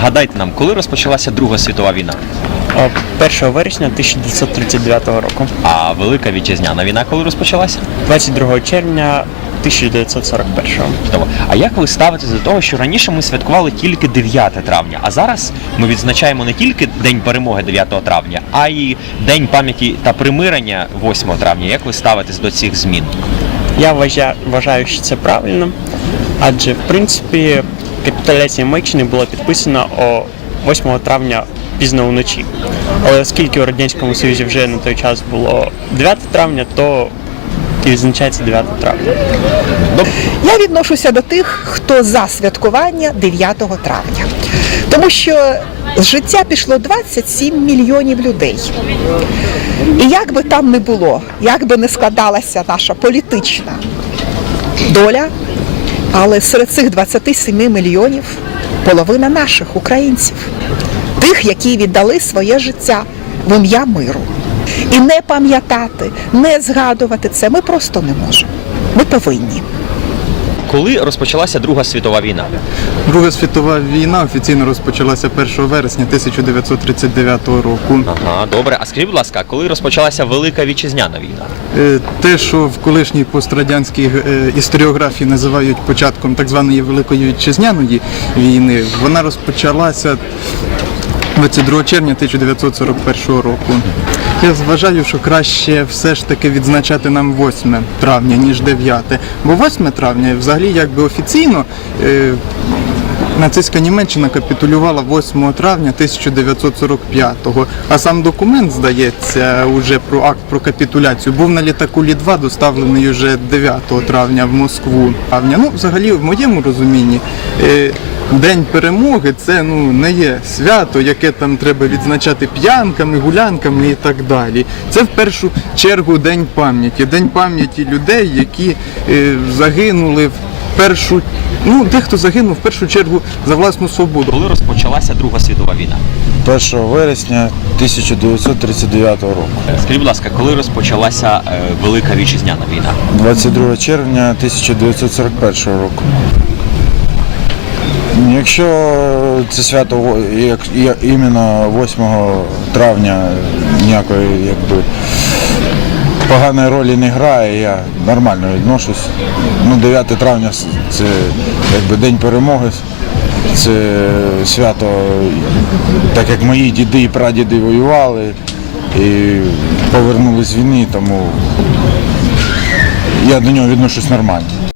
Нагадайте нам, коли розпочалася Друга світова війна? 1 вересня 1939 року, А Велика Вітчизняна війна коли розпочалася? 22 червня 1941. Чудово. А як ви ставитесь до того, що раніше ми святкували тільки 9 травня, а зараз ми відзначаємо не тільки День перемоги 9 травня, а й День пам'яті та примирення 8 травня. Як ви ставитесь до цих змін? Я вважаю, вважаю, що це правильно, адже в принципі капітуляція Німеччини була підписана о 8 травня пізно вночі. Але оскільки у Радянському Союзі вже на той час було 9 травня, то і відзначається 9 травня. Я відношуся до тих, хто за святкування 9 травня, тому що з життя пішло 27 мільйонів людей. І як би там не було, як би не складалася наша політична доля, але серед цих 27 мільйонів половина наших українців, тих, які віддали своє життя в ім'я миру. І не пам'ятати, не згадувати це ми просто не можемо. Ми повинні. Коли розпочалася Друга світова війна? Друга світова війна офіційно розпочалася 1 вересня 1939 року. Ага, добре. А скажіть, будь ласка, коли розпочалася Велика Вітчизняна війна? Е, Те, що в колишній пострадянській е, історіографії називають початком так званої Великої Вітчизняної війни, вона розпочалася 22 червня 1941 року. Я вважаю, що краще все ж таки відзначати нам 8 травня, ніж 9. Бо 8 травня взагалі якби офіційно е, нацистська Німеччина капітулювала 8 травня 1945-го, а сам документ, здається, уже про акт про капітуляцію був на літаку Лі-2 доставлений вже 9 травня в Москву. Ну, взагалі, в моєму розумінні, е, День перемоги це ну не є свято, яке там треба відзначати п'янками, гулянками і так далі. Це в першу чергу день пам'яті, день пам'яті людей, які е, загинули в першу, ну дехто загинув в першу чергу за власну свободу. Коли розпочалася Друга світова війна? 1 вересня 1939 року, Скажіть, будь ласка, коли розпочалася е, Велика Вітчизняна війна? 22 червня 1941 року. Якщо це свято як іменно 8 травня ніякої якби поганої ролі не грає, я нормально відношусь. Ну, 9 травня це якби день перемоги. Це свято, так як мої діди і прадіди воювали і повернулись з війни, тому я до нього відношусь нормально.